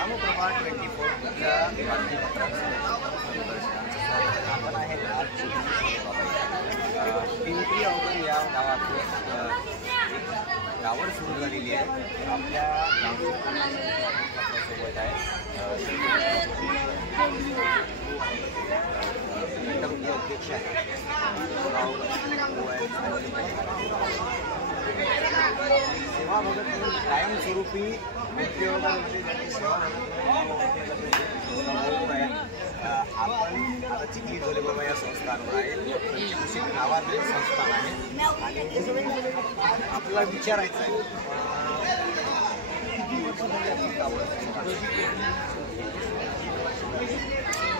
प्रभाग 24च्या आपण आहे आज पिंपरी औंध या गावात गावड सुरू झालेली आहे। आपल्या सोबत आहे अध्यक्ष आहे सेवा भगत म्हणून कायमस्वरूपी उद्योगांमध्ये ज्यांनी सेवा आपण आता चिखली झोले बाबा या संस्थांवर आहे। पंचकृषी नावाचे संस्थान आहे आणि आपला विचारायचा आहे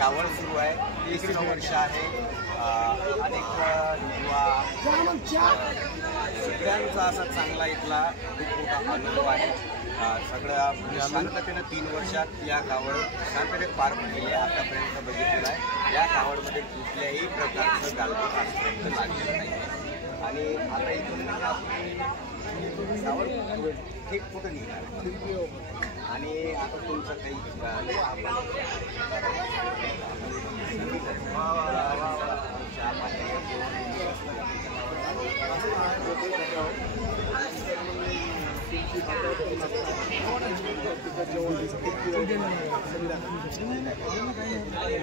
गावड सुरू आहे, 30 वर्ष आहे। अनेक युवा सगळ्यांचा असा चांगला इथला खूप मोठा अनुभव आहे। सगळ्या शांततेनं 3 वर्षात या गावड शांततेत पार पडलेली आहे। आतापर्यंत बघितलेलं आहे या गावडमध्ये कुठल्याही प्रकारचं गालबोट आजपर्यंत लागलेलं नाही आहे। आणि आता इथून गावड ठीक कुठं निघणार आणि आता तुमचं काही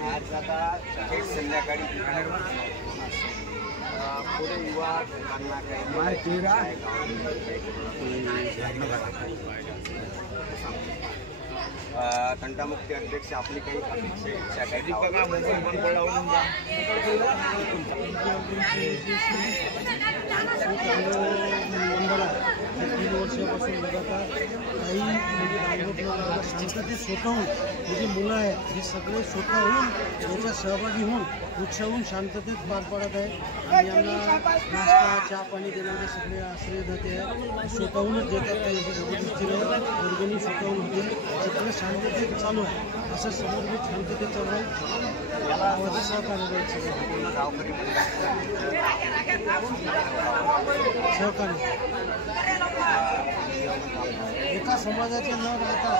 आज आता थेट संध्याकाळी पुढे युवा लोकांना तंटामुक्ती अध्यक्ष आपली काही अपेक्षा इच्छा काही 3 वर्षापासून लगातार काही शांततेत स्वतःहून जी मुलं आहेत हे सगळे स्वतःहून याच्यात सहभागी होऊन उत्साहून शांततेत पार पाडत आहे। आणि यांना नाश्ता चहा पाणी देणारे सगळे आश्रयदाते आहेत स्वतःहूनच देतात। काही जबरदस्तीनं वर्गणी स्वतःहून होते सगळं शांततेत चालू आहे। असं समर्पित शांततेत चालू आहे याला आवाज सहकार्य एका समाजाचे न राहता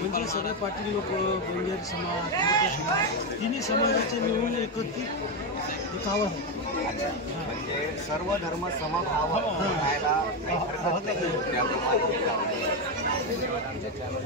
म्हणजे सगळे पाटील लोक बंजारी समाज तिन्ही समाजाचे मिळून एकत्रित गाव आहे। म्हणजे सर्व धर्म समभाव राहायला हरकत नाही त्याप्रमाणे धन्यवाद आमच्या चॅनल